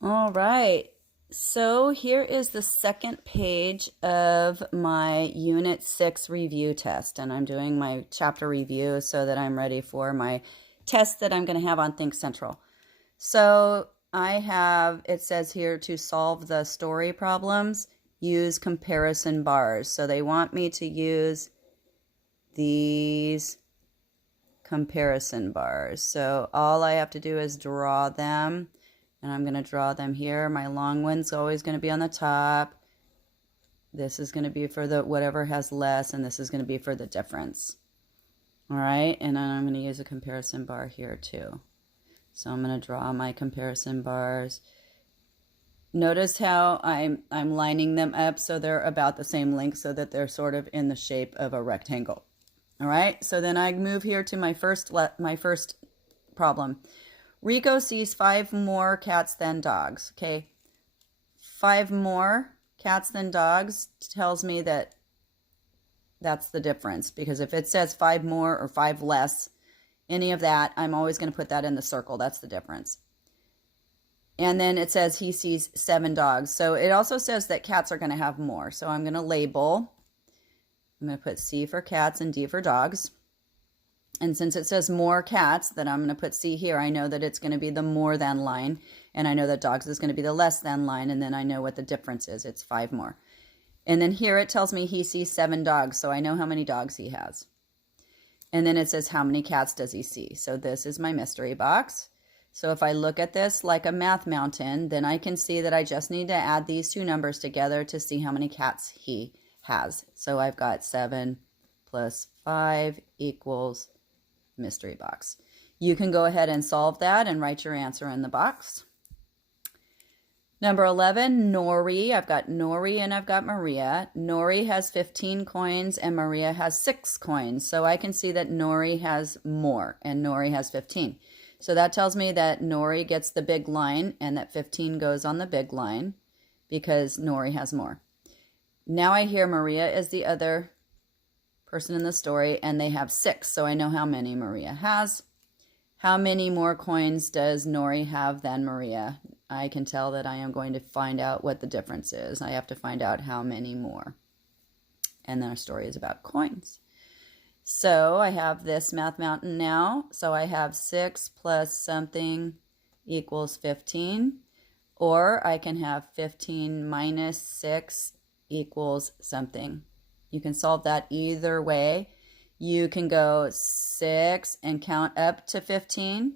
All right. So here is the second page of my Unit 6 review test. And I'm doing my chapter review so that I'm ready for my test that I'm going to have on Think Central. So it says here to solve the story problems, use comparison bars. So they want me to use these comparison bars. So all I have to do is draw them. And I'm going to draw them here. My long one's always going to be on the top. This is going to be for the whatever has less, and this is going to be for the difference. All right, and then I'm going to use a comparison bar here too. So I'm going to draw my comparison bars. Notice how I'm lining them up so they're about the same length so that they're sort of in the shape of a rectangle. All right, so then I move here to my first problem. Rico sees 5 more cats than dogs. Okay, 5 more cats than dogs tells me that that's the difference, because if it says 5 more or 5 less, any of that, I'm always going to put that in the circle. That's the difference. And then it says he sees 7 dogs. So it also says that cats are going to have more. So I'm going to label. I'm going to put C for cats and D for dogs. And since it says more cats, then I'm going to put C here. I know that it's going to be the more than line. And I know that dogs is going to be the less than line. And then I know what the difference is. It's 5 more. And then here it tells me he sees 7 dogs. So I know how many dogs he has. And then it says how many cats does he see. So this is my mystery box. So if I look at this like a math mountain, then I can see that I just need to add these two numbers together to see how many cats he has. So I've got 7 plus 5 equals mystery box. You can go ahead and solve that and write your answer in the box. Number 11, Nori. I've got Nori and I've got Maria. Nori has 15 coins and Maria has 6 coins. So I can see that Nori has more and Nori has 15. So that tells me that Nori gets the big line and that 15 goes on the big line because Nori has more. Now I hear Maria is the other person in the story and they have 6. So I know how many Maria has. How many more coins does Nori have than Maria? I can tell that I am going to find out what the difference is. I have to find out how many more. And then our story is about coins. So I have this math mountain now. So I have 6 plus something equals 15. Or I can have 15 minus 6 equals something. You can solve that either way. You can go 6 and count up to 15.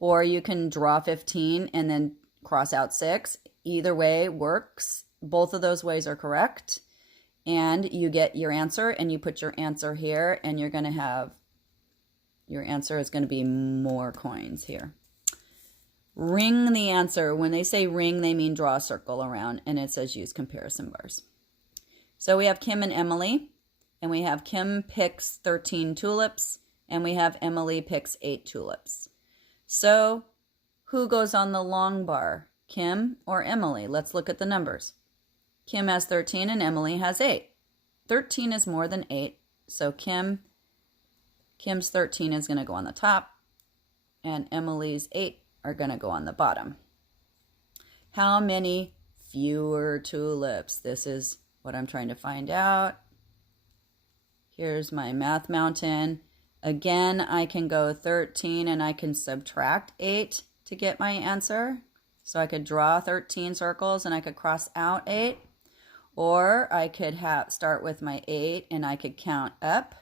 Or you can draw 15 and then cross out 6. Either way works. Both of those ways are correct. And you get your answer and you put your answer here and you're going to have, your answer is going to be more coins here. Ring the answer. When they say ring, they mean draw a circle around, and it says use comparison bars. So we have Kim and Emily, and we have Kim picks 13 tulips, and we have Emily picks 8 tulips. So who goes on the long bar, Kim or Emily? Let's look at the numbers. Kim has 13 and Emily has 8. 13 is more than 8, so Kim's 13 is going to go on the top, and Emily's 8 are going to go on the bottom. How many fewer tulips? This is what I'm trying to find out. Here's my math mountain. Again, I can go 13 and I can subtract 8 to get my answer. So I could draw 13 circles and I could cross out 8. Or I could start with my 8 and I could count up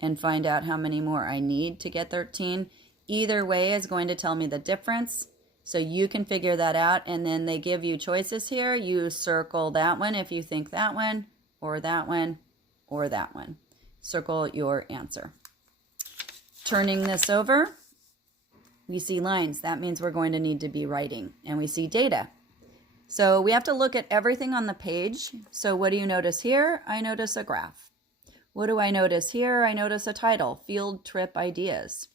and find out how many more I need to get 13. Either way is going to tell me the difference. So you can figure that out, and then they give you choices here. You circle that one if you think that one, or that one, or that one. Circle your answer. Turning this over, we see lines. That means we're going to need to be writing, and we see data. So we have to look at everything on the page. So what do you notice here? I notice a graph. What do I notice here? I notice a title, Field Trip Ideas.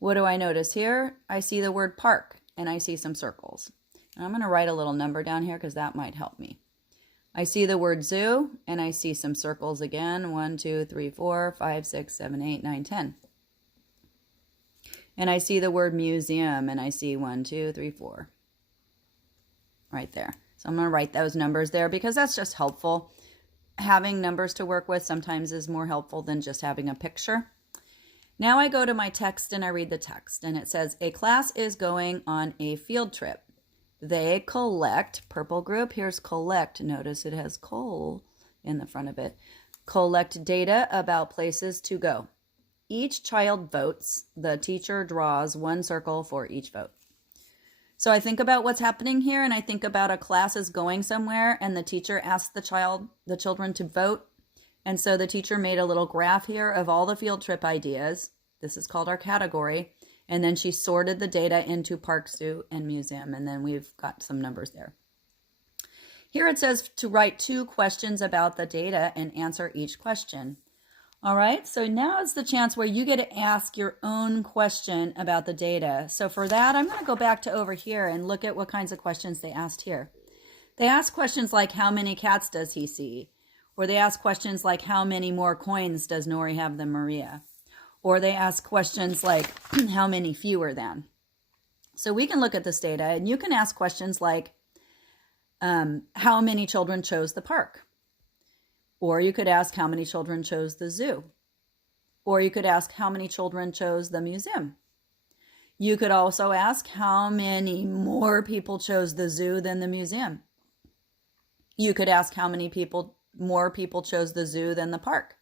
What do I notice here? I see the word park and I see some circles. And I'm going to write a little number down here because that might help me. I see the word zoo and I see some circles again. 1, 2, 3, 4, 5, 6, 7, 8, 9, 10. And I see the word museum, and I see 1, 2, 3, 4 right there. So I'm going to write those numbers there because that's just helpful. Having numbers to work with sometimes is more helpful than just having a picture. Now I go to my text and I read the text, and it says, a class is going on a field trip. They collect, purple group, here's collect. Notice it has coal in the front of it. Collect data about places to go. Each child votes. The teacher draws one circle for each vote. So I think about what's happening here, and I think about a class is going somewhere, and the teacher asks the children to vote. And so the teacher made a little graph here of all the field trip ideas. This is called our category. And then she sorted the data into park, zoo, and museum. And then we've got some numbers there. Here it says to write 2 questions about the data and answer each question. All right, so now is the chance where you get to ask your own question about the data. So for that, I'm going to go back to over here and look at what kinds of questions they asked here. They asked questions like, how many cats does he see? Or they ask questions like, how many more coins does Nori have than Maria? Or they ask questions like, how many fewer than? So we can look at this data, and you can ask questions like, how many children chose the park? Or you could ask how many children chose the zoo. Or you could ask how many children chose the museum. You could also ask how many more people chose the zoo than the museum. You could ask how many more people chose the zoo than the park.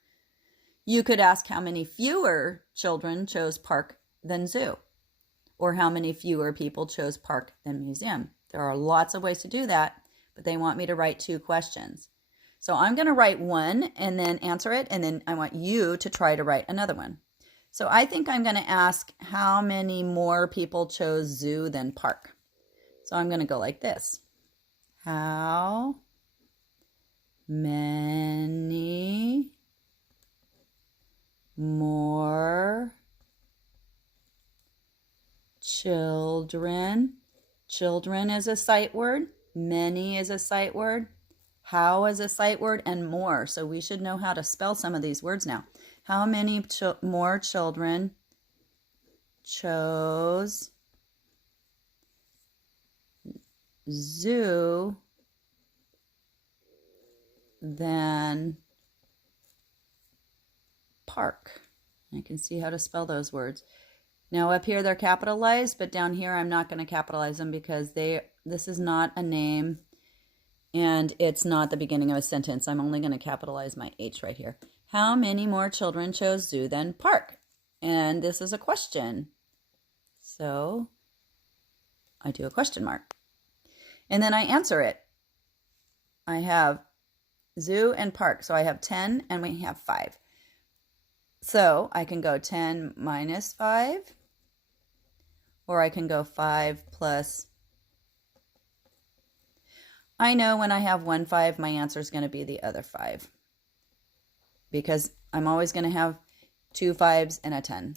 You could ask how many fewer children chose park than zoo, or how many fewer people chose park than museum. There are lots of ways to do that, but they want me to write 2 questions. So I'm going to write one and then answer it, and then I want you to try to write another one. So I think I'm going to ask how many more people chose zoo than park. So I'm going to go like this. How many more children? Children is a sight word. Many is a sight word. How is a sight word, and more. So we should know how to spell some of these words now. How many more children chose zoo than park? I can see how to spell those words. Now up here they're capitalized, but down here I'm not going to capitalize them because this is not a name. And it's not the beginning of a sentence. I'm only going to capitalize my H right here. How many more children chose zoo than park? And this is a question. So I do a question mark. And then I answer it. I have zoo and park. So I have 10 and we have 5. So I can go 10 minus 5. Or I can go 5 plus. I know when I have 1 5, my answer is going to be the other 5. Because I'm always going to have 2 5s and a 10.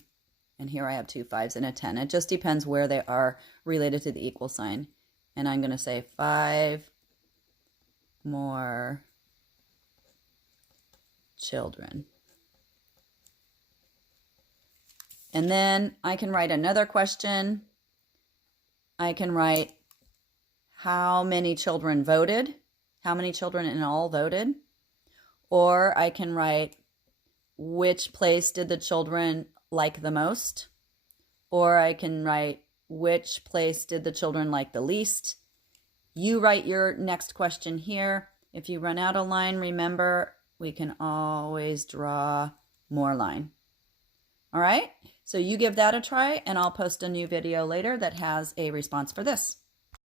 And here I have 2 5s and a 10. It just depends where they are related to the equal sign. And I'm going to say 5 more children. And then I can write another question. I can write how many children voted, how many children in all voted. Or I can write which place did the children like the most. Or I can write which place did the children like the least. You write your next question here. If you run out of line, remember, we can always draw more line. All right, so you give that a try, and I'll post a new video later that has a response for this.